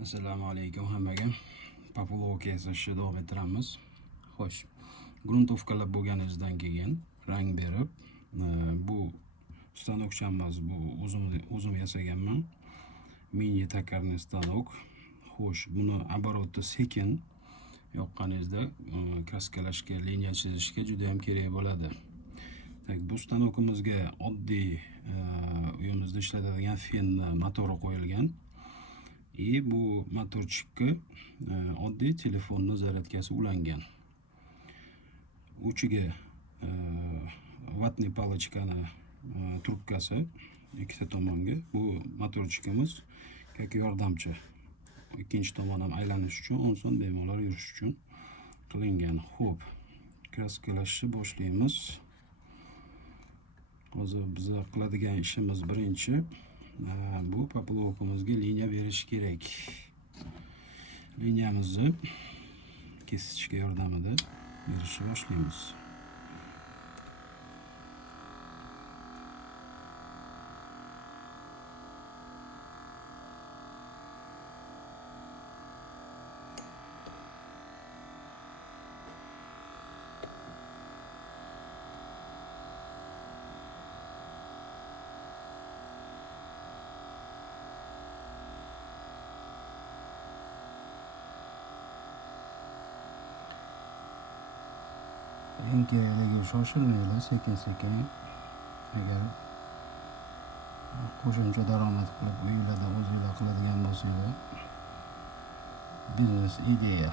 Assalomu alaykum hammaga. Populovka yasashni davom ettiramiz. Xo'sh, gruntovkalar bo'lganingizdan keyin rang berib, bu stanokchan emas, bu o'zim yasaganman. Mini takarni stanok. Xo'sh, buni обороты sekin yoqqaningizda kraskalashga, liniya chizishga juda ham kerak bo'ladi. Bu stanokimizga oddiy uyimizda ishlatadigan fen motori qo'yilgan. Bu motorchikka oddiy telefonni zaryadkasi ulangan. Uchiga vatniy palochkani trubkasi ikkita tomonga. Bu motorchikimiz yoki yordamchi. Ikkinchi tomon ham aylanish uchun, oson bemalol yurish uchun qilingan. Xo'p, kraskalashni boshlaymiz. Hozir biz qiladigan ishimiz birinchi bu populovkamizga liniya berish kerak. Liniyamizni kesichga yordamida berishni boshlaymiz. Eng kerakligi shoshilmanglar, sekin-sekin. Agar qo'shimcha daromad qilib uylarda o'zingizlar qiladigan bo'lsanglar, biznes ideya.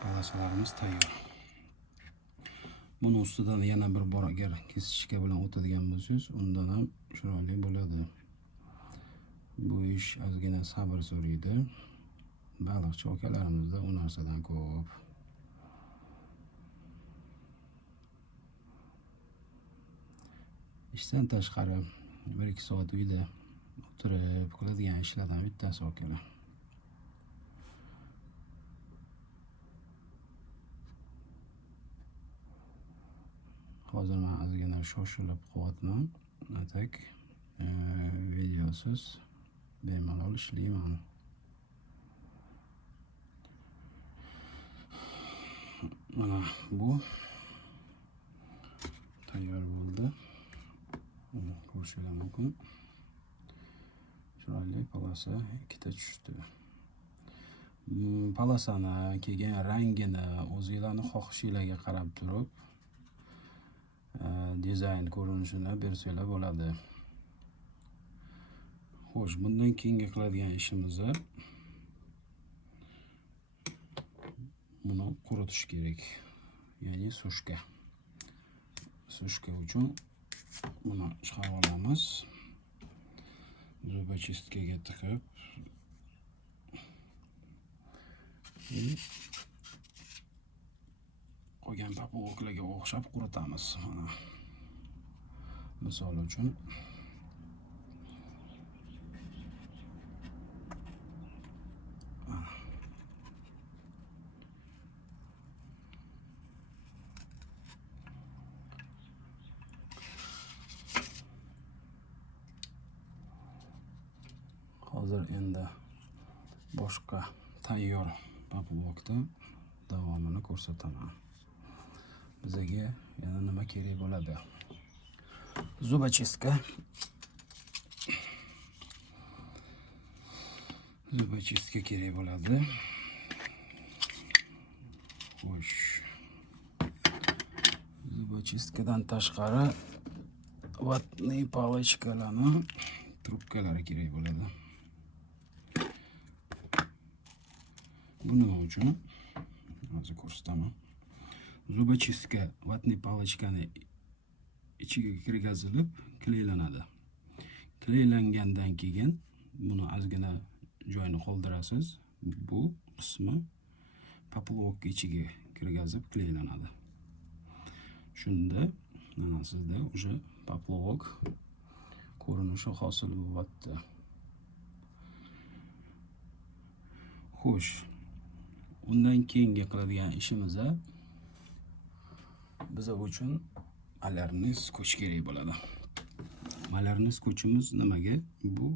Palasalarimiz tayyor. Buni ustidan yana bir bor agar kesichka bilan o'tadigan bo'lsangiz, undan ham chiroyli bo'ladi. Bu ish ozgina sabr so'raydi. Baliqchi akalarimizda u narsadan ko'p. Ishdan tashqari 1-2 soat uyda o'tirib qiladigan ishlardan bittasi akalar. Hozir men ozgina shoshilib qilyapman. Atak videosiz bemalol ishlayman. Mana bu tayyor bo'ldi. Ko'rishingiz mumkin. Chiroyli polasa ikkita tushdi. Palasani kelgan rangini o'zingizlarning xohishingizga qarab turib dizayn ko'rinishini bersanglar bo'ladi. Xo'sh, bundan keyingi qiladigan ishimiz buni quritish kerak. Ya'ni sushka. Sushka uchun buni chiqarib olamiz. Zubachistkaga tiqib qolgan populovkalarga o'xshab quritamiz. Mana misol uchun hozir endi boshqa tayyor populovka davomini ko'rsataman. Bizga yana nima kerak bo'ladi? Zubachistka. Zubachistka kerak bo'ladi. Xo'sh. Zubachistkadan tashqari vatniy palochkalarni trubkalari kerak bo'ladi. Buning uchun hozir ko'rsataman. Zubachistka vatniy palochkani ichiga kirgazilib, kleylanadi. Tilaylangandan keyin buni ozgina joyini qoldirasiz. Bu qismi poplov ichiga kirgazib qilinglanadi. Shunda mana sizda уже poplov ko'rinishi hosil bo'lyapti. Xo'sh, undan keyingi qiladigan ishimiz biza uchun malarni skoch kerak bo'ladi. Malarni skochimiz nimaga? Bu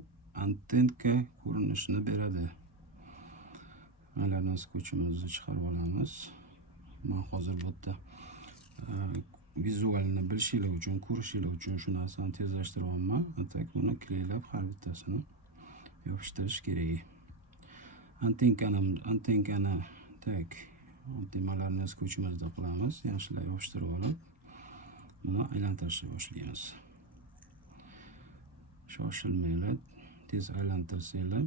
antenka ko'rinishini beradi. Malarni skochimizni chiqarib olamiz. Men hozir bu yerda vizualni bilishinglar uchun, ko'rishinglar uchun shu narsani tezlashtiryapman. Tak buni kliklab har bittasini yopishtirish kerak. Antenkani tak malarni skochimizda qilamiz. Yaxshilab yopishtirib olib, buni aylantirishni boshlaymiz. Shoshilmanglar, tez aylantirsanglar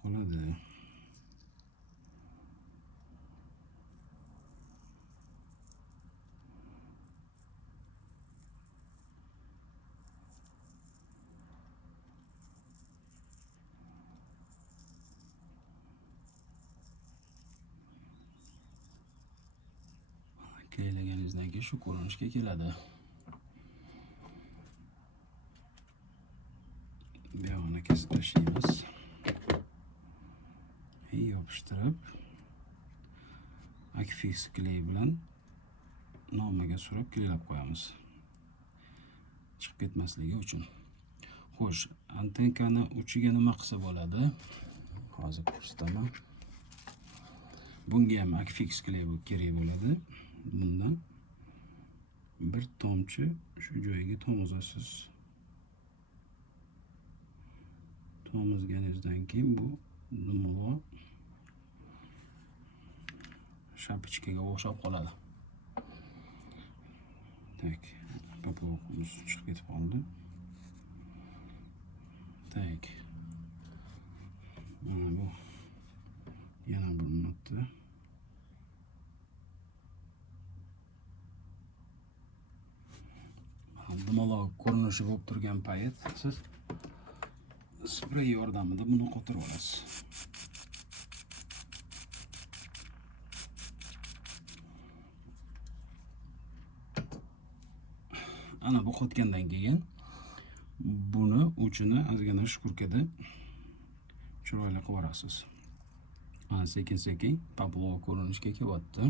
qoladi. Kaylaganingizdan keyin shu ko'rinishga keladi. Bu yog'ini kesib tashlaymiz. Yopishtirib, akfix kley bilan nomiga surib kliklab qo'yamiz. Chiqib ketmasligi uchun. Xo'sh, antenkani uchiga nima qilsa bo'ladi? Hozir ko'rsataman. Bunga ham akfix kley kerak bo'ladi. Bundan bir tomchi shu joyiga tomizasiz. Tomizganingizdan keyin bu nima shapichkaga o'xshab qoladi. Tak, poplovimiz chiqib ketib qoldi. Tak. Mana bu yana bir minutda. Dumaloq ko'rinishi bo'lib turgan payt siz sprey yordamida buni qotirib olasiz. Ana bu qotgandan keyin buni uchini ozgina shkurkada chiroyli qilib olasiz. Mana sekin-sekin poplov ko'rinishga kelyapti.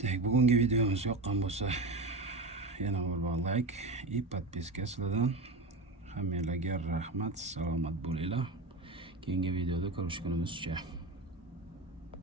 Так, bugungi videomiz yoqqan bo'lsa, yana bir like и подписка sizlardan. Hammalarga rahmat, salomat bo'linglar. Keyingi videoda ko'rishgunimizcha.